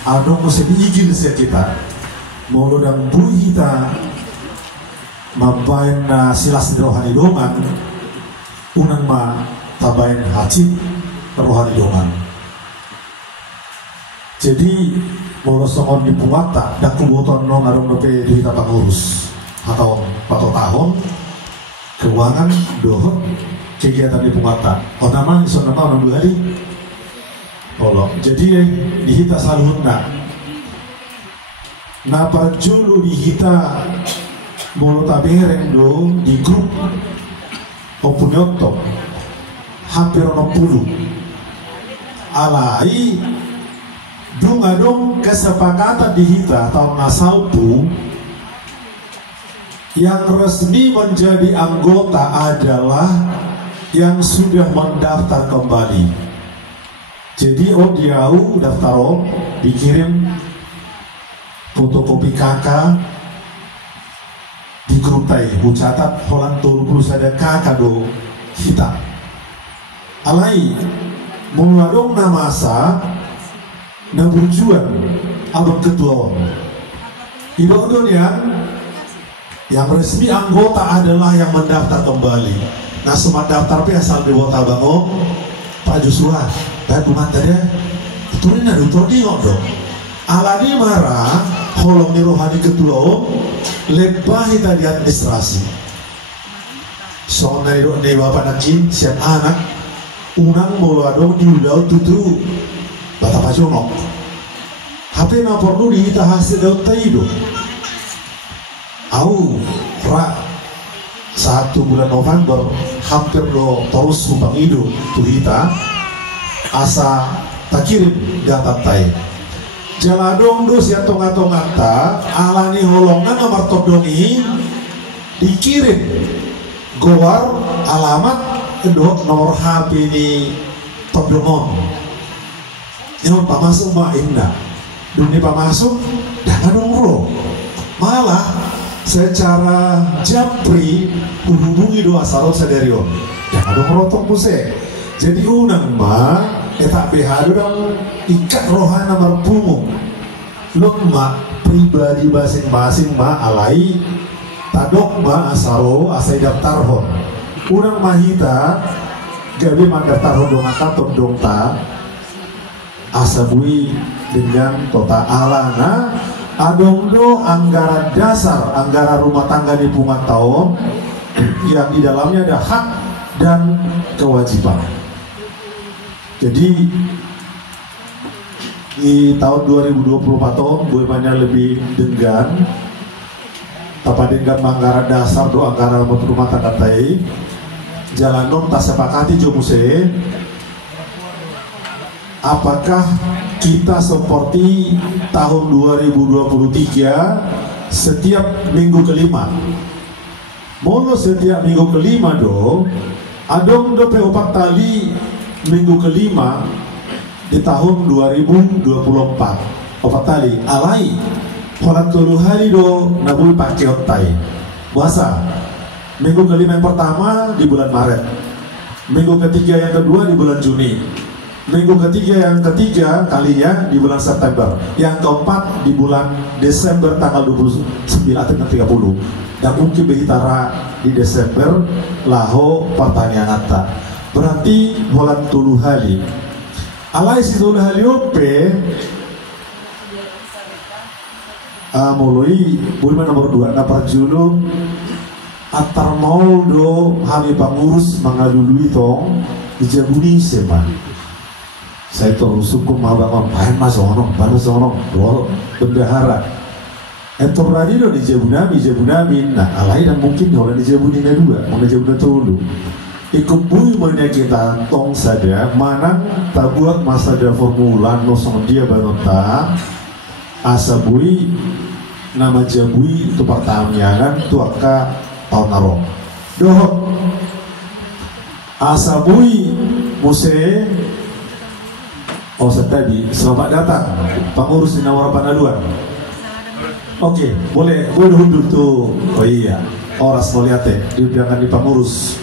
Ado mesti diizin kita mau dan bui kita mabain na silas rohani dongan unang ma tabain hacip rohani dongan. Jadi mau songon di puwata dak kebutuhan non arong dope duit apa ngurus atau tahun keuangan doh kegiatan di puwata. Oh nama iso nama orang hari. Jadi dihita salunna napa julu dihita mulu tabereng do di grup opunyoto hampir 60 alai dong kesepakatan dihita tahun nasaupu yang resmi menjadi anggota adalah yang sudah mendaftar kembali. Jadi diau daftar dikirim fotokopi kakak di grup tai bucatat holan tolu ada kakak do kita alai mengadong namasa na berjuan abang ketua ido yang resmi anggota adalah yang mendaftar kembali. Nah semua daftar pe asal di wota bango Pak Joshua dan umat tadi itu ini ada terdingok dong alani marah holong ni rohani ketua lepahi tadi administrasi soalnya itu nih bapak nakin siap anak unang mulu adong diulau tutu bata pajonok HP na perlu dihita hasil daun taido au ra 1 bulan November hampir lo terus sumpang hidup tuh hita asa tak kirim data tai jaladong dos ya tonga-tonga ta alani holongan nomor todongi dikirim goar alamat kedua nomor HP di todongon yang pak masuk mak indah dunia pak masuk jangan dong malah secara japri hubungi doa salon sederio jangan dong rotok puse jadi unang ma etak behadu dan ikat rohana marpumu lemah pribadi masing-masing ma alai tadok ma asaro asai daftar hon unang mahita gabi ma daftar hon dong atau dong ta asabui dengan tota alana adong do anggaran dasar anggaran rumah tangga di pungat tahun yang di dalamnya ada hak dan kewajiban. Jadi di tahun 2024 tahun gue banyak lebih denggan tanpa denggan anggaran dasar do anggaran rumah tangga tai jalan non tak sepakati jomuse apakah kita seperti tahun 2023 setiap minggu kelima mono setiap minggu kelima do adong do pe-4 tali minggu kelima di tahun 2024 4 tali alai holat 3 hari do nabui pakai otai puasa minggu kelima yang pertama di bulan Maret minggu ketiga yang kedua di bulan Juni minggu ketiga yang ketiga kalinya di bulan September yang keempat di bulan Desember tanggal 29 atau 30 dan mungkin behitara di Desember laho pertanyaan atta berarti bulan tulu hali alai si tulu hali ope mulai bulan nomor 2 napar julu atar mau do kami pengurus mengadului tong dijabuni seman saya terus hukum mabangon pahen masono dua bendahara entor radio di Jabunabi nah alai dan mungkin orang di Jabunina dua mana Jabuna tulu ikut bui mana kita tong saja mana tak buat masa ada formula nosong dia banota asa bui nama jabui itu pertanyaan tuaka tahun narong doh asa bui muse tadi selamat datang pengurus di Nawara Panaluan. Oke, boleh hundur tuh. Oh iya, oras melihatnya diundangkan di pengurus.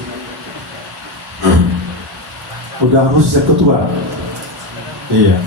Udah khusus yang ketua. Iya.